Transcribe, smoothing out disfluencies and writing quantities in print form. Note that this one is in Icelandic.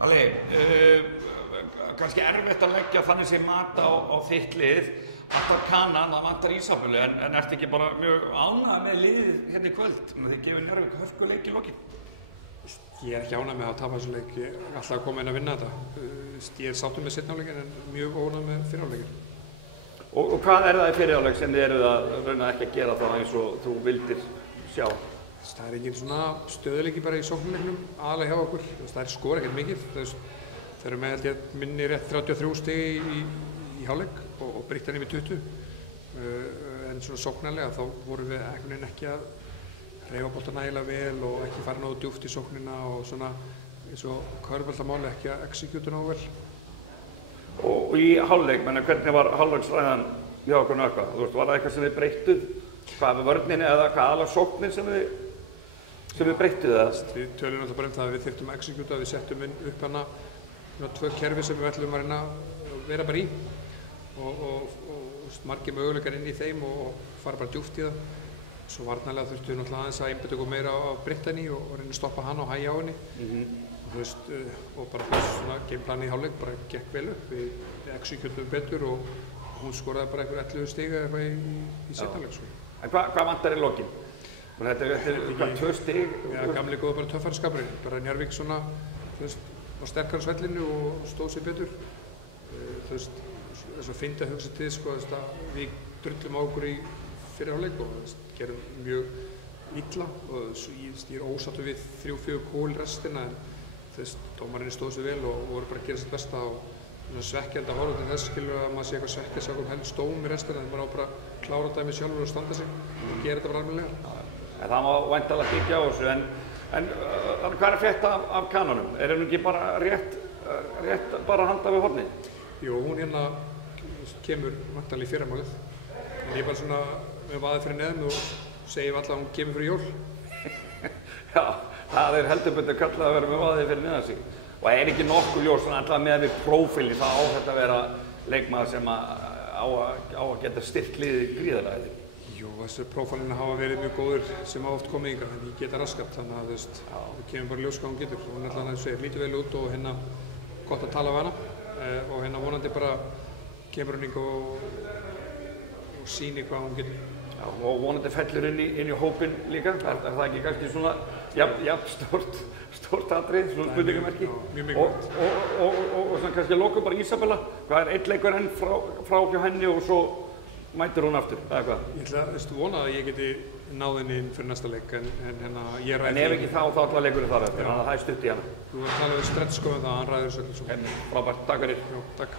Alli, kannski erfitt að leggja þannig sem mat á þitt lið. Alltaf Kanan, það vantar Ísabellu, en ertu ekki bara mjög ánægður með liðið hérna í kvöld? Þið gefið Njarðvík hörkuleik í lokin. Ég er ekki ánægður með að tapa þessu leik. Ég er alltaf að koma inn að vinna þetta. Ég er sáttur með seinni hálfleikinn en mjög óánægður með fyrri hálfleikinn. Og hvað er það í fyrri hálfleik sem þið eruð að rauna ekki að gera það eins og þú vildir sjá? Það er engin svona stöðuleiki bara í sóknarleiknum aðalega hjá okkur. Það er skora ekkert mikið. Þeir eru með held ég minni rétt 33 stig í hálfleik og Brittan yfir 20. En svona sóknarlega þá vorum við einhvern veginn ekki að hreyfa bolta nægilega vel og ekki fara nógu djúpt í sóknina og svona eins og körfuboltamáli ekki að execute nógu vel. Og í hálfleik, hvernig var hálfleiksræðan hjá okkur og eitthvað? Var það eitthvað sem þið breyttuð? Hvað með vörninni eða hvað aðalega sóknin sem við breyttuð það? Við tölum alltaf bara um það að við þyrftum að execute að við settum inn upp hana tvö kerfi sem við ætlum að reyna að vera bara í og margir möguleikar inn í þeim og fara bara djúpt í það. Svo varnarlega þurftum við náttúrulega aðeins að einbeita okkur meira á Brittany og reyna að stoppa hana og hægja á henni. Og bara svona gameplan í hálfleik bara gekk vel upp. Við executum betur og hún skoraði bara einhver 11 stig eða eitthvað í seinni hálfleik. En hvað vantar í lokin? Þetta er hvað, 2 stig? Já, gamli góða bara töffarskapurinn. Bara Njarðvík svona, var sterkar á svellinu og stóð sér betur. Þess að fyndi að hugsa til að við drullum á okkur í fyrri hálfleik og gerum mjög illa og ég er ósáttur við 3-4 kól restina en dómarinn stóð sér vel og voru bara að gera sitt besta og svekkjandi að horfa til þess skilur að maður sé eitthvað svekkja sig okkur helst dóm í restina en maður á bara að klára dæmið sjálfur og standa sig og gera þetta bara almennilega. En það má væntanlega byggja á þessu en hvað er frétt af Kananum? Er hún ekki bara rétt bara handa við hornið? Jú, hún hérna kemur væntanlega í fyrramálið en ég bara svona með vaðið fyrir neðan og segjum alltaf að hún kemur fyrir jól. Já, það er heldur betur kallað að vera með vaðið fyrir neðan sig. Og er ekki nokkuð ljós svona alltaf með við prófílni það á þetta að vera leikmaður sem á að geta styrkt liðið gríðarlega? Jú, þessir prófílnir hafa verið mjög góður sem hafa oft komið ykkar en ég geta raskat þannig að við kemum bara ljós hvað hún getur. Hún er alltaf lítið vel út og hérna gott að tala af hana og hérna vonandi bara kemur hún yngur og sýnir hvað hún getur. Já, og vonandi fellur inn í hópinn líka, er það ekki kannski svona jafn stórt atrið, svona spurningamerki? Já, mjög mikilvægt. Og svona kannski að loka bara Ísabella, hvað er einn leikur enn frá hjá henni og svo mætir hún aftur, eða hvað? Ég ætla að vona að ég geti náð henni inn fyrir næsta leik en hérna ég ræði... En ef ekki þá alltaf leikurinn þar eftir, þannig að það er stutt í hana. Þú var að tala við Stretsko um það, hann ræður þessu. Frábært, takk fyrir. Já, takk.